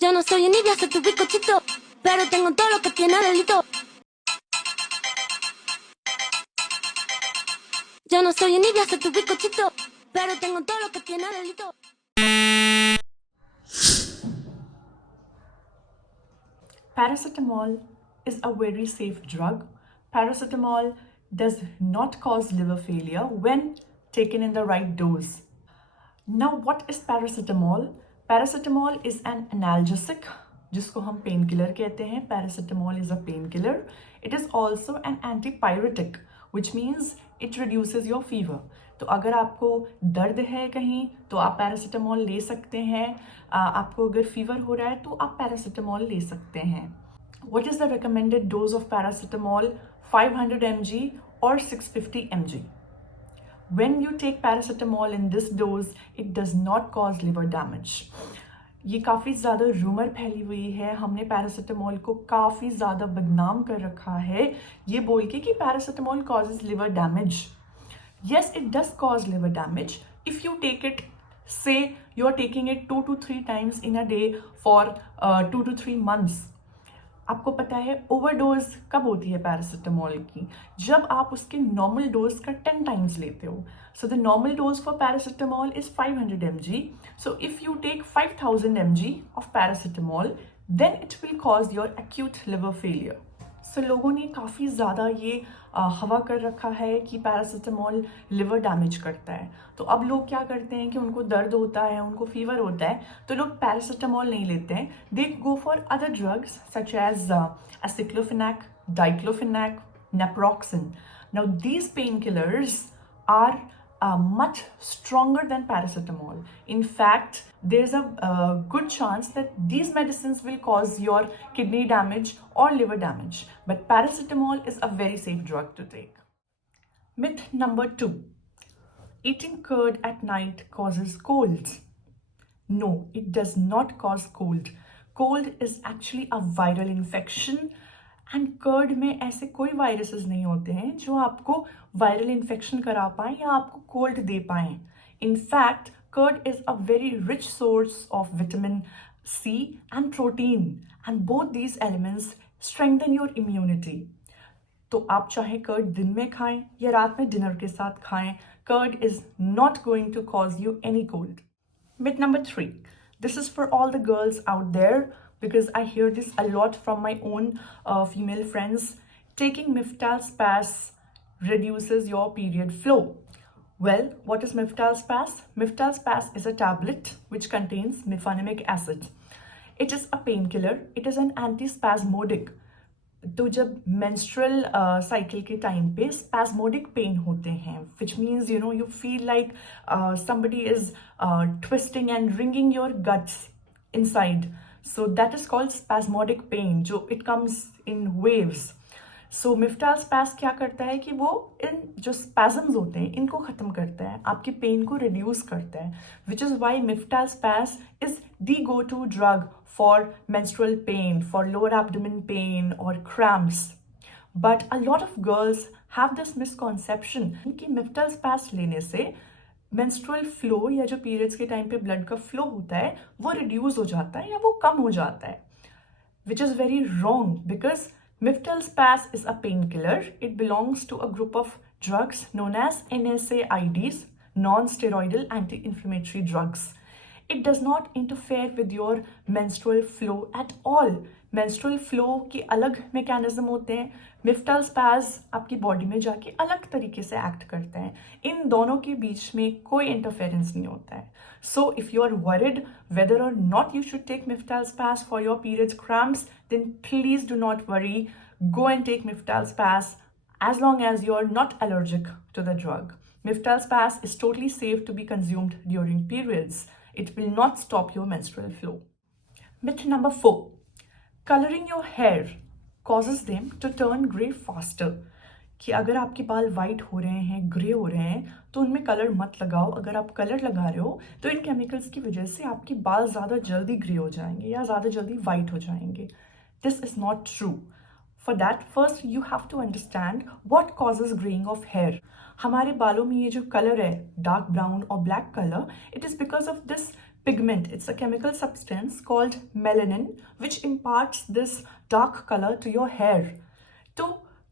Yo no soy envidia, soy tu bizcochito, pero tengo todo lo que tiene delito. Yo no soy envidia, soy tu bizcochito, pero tengo todo lo que tiene delito. Paracetamol is a very safe drug. Paracetamol does not cause liver failure when taken in the right dose. Now, what is paracetamol? Paracetamol is an analgesic, जिसको हम pain killer कहते हैं. Paracetamol is a painkiller. It is also an antipyretic, which means it reduces your fever. तो अगर आपको दर्द है कहीं तो आप पैरासीटामोल ले सकते हैं. आपको अगर फीवर हो रहा है तो आप पैरासीटामोल ले सकते हैं. What is the recommended dose of paracetamol? 500 mg or 650 mg. When you take paracetamol in this dose, it does not cause liver damage. ये काफ़ी ज़्यादा रूमर फैली हुई है. हमने पैरासीटामोल को काफ़ी ज़्यादा बदनाम कर रखा है ये बोल के कि paracetamol causes liver damage. Yes, it does cause liver damage if you take it, say you are taking it 2 to 3 times in a day for 2 to 3 months. आपको पता है ओवरडोज कब होती है पैरासीटामोल की? जब आप उसके नॉर्मल डोज का 10 टाइम्स लेते हो. So the normal dose for paracetamol is 500 mg. So if you take 5000 mg of paracetamol then it will cause your acute liver failure. So लोगों ने काफ़ी ज़्यादा ये हवा कर रखा है कि पैरासीटामोल लिवर डैमेज करता है. तो अब लोग क्या करते हैं कि उनको दर्द होता है, उनको फीवर होता है, तो लोग पैरासीटामोल नहीं लेते हैं. They go for other drugs such as aceclofenac, diclofenac, naproxen. Now these painkillers are much stronger than paracetamol. In fact, there's a good chance that these medicines will cause your kidney damage or liver damage. But paracetamol is a very safe drug to take. Myth number 2. Eating curd at night causes colds. No, it does not cause cold. Cold is actually a viral infection. And curd में ऐसे कोई वायरसेस नहीं होते हैं जो आपको viral infection करा पाए या आपको कोल्ड दे पाए. In fact curd is a very rich source of vitamin C and protein and both these elements strengthen your immunity. तो आप चाहे कर्ड दिन में खाएं या रात में डिनर के साथ खाएं, curd is not going to cause you any cold. Myth number 3. This is for all the girls out there because I hear this a lot from my own female friends. Taking Miftal Spas reduces your period flow. Well, what is Miftal Spas? Miftal Spas is a tablet which contains mefenamic acid. It is a painkiller. It is an antispasmodic. तो जब menstrual cycle के टाइम पे spasmodic pen होते हैं, which means you know you feel like somebody is twisting and wringing your guts inside. So that is called spasmodic pain, जो it comes in waves. So Miftal Spas क्या करता है कि वो इन जो spasms होते हैं इनको ख़त्म करता है, आपकी पेन को रिड्यूस करता है, which is why Miftal Spas is the go-to drug for menstrual pain, for lower abdomen pain or cramps. But a lot of girls have this misconception कि Miftal Spas लेने से मेंस्ट्रुअल फ्लो या जो पीरियड्स के टाइम पे ब्लड का फ्लो होता है वो रिड्यूस हो जाता है या वो कम हो जाता है, which is very wrong because Miftal Spas is a painkiller. It belongs to a group of drugs known as NSAIDs, non-steroidal anti-inflammatory drugs. It does not interfere with your menstrual flow at all. Menstrual flow के अलग मैकेनिज्म होते हैं. Miftal Spas आपकी बॉडी में जाके अलग तरीके से एक्ट करते हैं. इन दोनों के बीच में कोई इंटरफेरेंस नहीं होता है. So if you are worried whether or not you should take Miftal Spas for your periods cramps, then please do not worry. Go and take Miftal Spas as long as you are not allergic to the drug. Miftal Spas is totally safe to be consumed during periods. It will not stop your menstrual flow. Myth number 4. Coloring your hair causes them to turn grey faster. कि अगर आपके बाल वाइट हो रहे हैं, ग्रे हो रहे हैं, तो उनमें कलर मत लगाओ. अगर आप कलर लगा रहे हो तो इन केमिकल्स की वजह से आपके बाल ज़्यादा जल्दी ग्रे हो जाएंगे या ज़्यादा जल्दी वाइट हो जाएंगे. This is not true. For that first you have to understand what causes greying of hair. हमारे बालों में ये जो कलर है डार्क ब्राउन और black colour, it is because of this pigment. It's a chemical substance called melanin which imparts this dark color to your hair. तो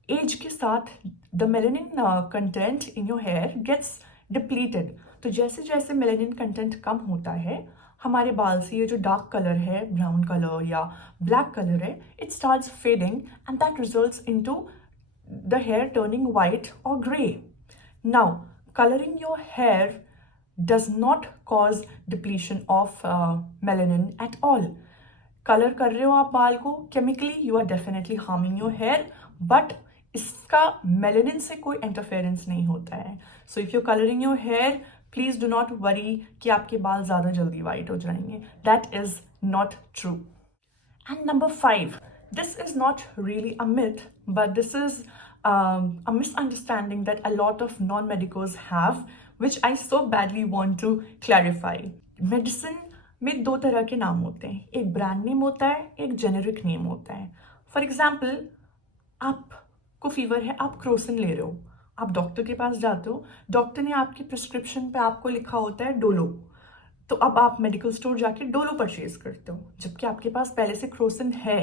age के साथ the melanin content in your hair gets depleted. तो जैसे जैसे melanin content कम होता है हमारे बाल से ये जो डार्क कलर है, ब्राउन कलर या ब्लैक कलर है, it starts fading and that results into the hair turning white और grey. Now coloring your hair does not cause depletion of melanin at all. Colour कर रहे हो आप बाल को chemically, you are definitely harming your hair, but इसका melanin से कोई इंटरफेरेंस नहीं होता है. So if you colouring your hair, please do not worry कि आपके बाल ज़्यादा जल्दी वाइट हो जाएंगे. That is not true. And number 5, this is not really a myth, but this is a misunderstanding that a lot of non-medicos have, which I so badly want to clarify. Medicine में दो तरह के नाम होते हैं, एक brand name होता है, एक जेनेरिक नेम होता है. फॉर एग्जाम्पल, आपको फीवर है, आप क्रोसिन ले रहे हो, आप डॉक्टर के पास जाते हो, डॉक्टर ने आपकी प्रिस्क्रिप्शन पे आपको लिखा होता है डोलो. तो अब आप मेडिकल स्टोर जाके डोलो परचेज करते हो जबकि आपके पास पहले से क्रोसिन है.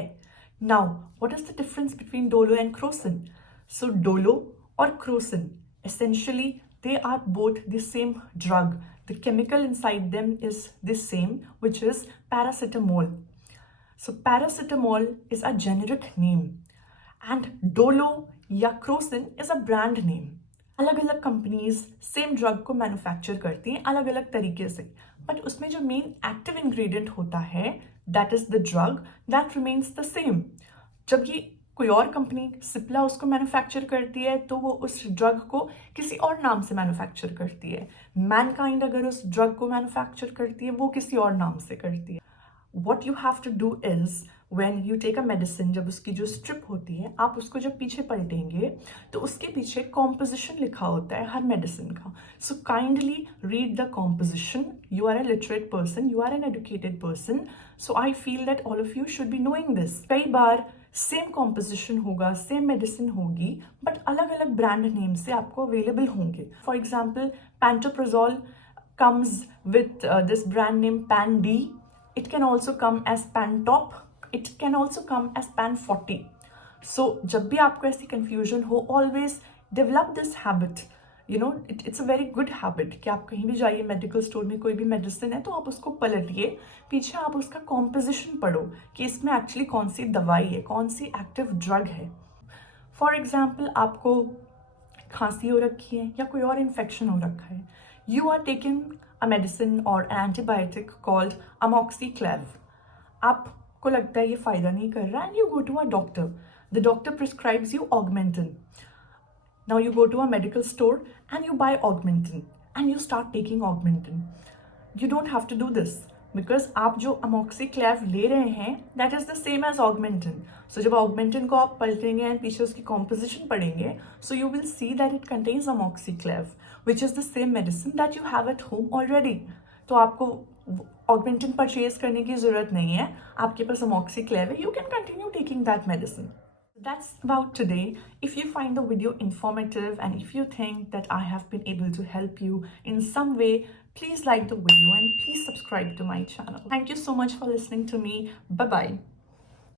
Now what is the difference between Dolo and Crocin? सो डोलो और Crocin essentially they are both the same drug. The chemical inside them is the same, which is paracetamol. So paracetamol is a generic name and dolo या Crocin is a brand name. अलग अलग companies same drug को मैन्युफैक्चर करती हैं अलग अलग तरीके से, बट उसमें जो मेन एक्टिव इंग्रेडिएंट होता है that is the drug, that remains the same. जब ये कोई और कंपनी सिप्ला उसको मैन्युफैक्चर करती है तो वो उस ड्रग को किसी और नाम से मैन्युफैक्चर करती है. मैनकाइंड अगर उस ड्रग को मैन्युफैक्चर करती है वो किसी और नाम से करती है. What you have to do is when you take a medicine, जब उसकी जो स्ट्रिप होती है आप उसको जब पीछे पलटेंगे तो उसके पीछे कॉम्पोजिशन लिखा होता है हर मेडिसिन का. So kindly read the composition. You are a literate person, you are an educated person, so I feel that all of you should be knowing this. कई बार सेम कॉम्पोजिशन होगा, सेम मेडिसिन होगी, but अलग अलग brand name से आपको available होंगे. For example, pantoprazole comes with this brand name Pan D. It can also come as Pantop. It can also come as Pan 40. So जब भी आपको ऐसी confusion हो, always develop this habit. You know, it's a very good habit कि आप कहीं भी जाइए मेडिकल स्टोर में कोई भी मेडिसिन है तो आप उसको पलटिए, पीछे आप उसका कॉम्पोजिशन पढ़ो कि इसमें एक्चुअली कौन सी दवाई है, कौन सी एक्टिव ड्रग है. फॉर एग्जाम्पल, आपको खांसी हो रखी है या कोई और इन्फेक्शन हो रखा है, you are taking a medicine or an antibiotic called amoxiclav. आपको लगता है ये फायदा नहीं कर रहा and you go to a doctor. The doctor prescribes you Augmentin. Now you go to a medical store and you buy Augmentin and you start taking Augmentin. You don't have to do this because आप जो amoxiclav ले रहे हैं that is the same as Augmentin. So जब Augmentin को आप पलटेंगे and पीछे उसकी composition पढ़ेंगे, so you will see that it contains amoxiclav, which is the same medicine that you have at home already. तो आपको Augmentin परचेज करने की ज़रूरत नहीं है, आपके पास amoxiclav है, you can continue taking that medicine. That's about today. If you find the video informative and if you think that I have been able to help you in some way, please like the video and please subscribe to my channel. Thank you so much for listening to me. Bye-bye.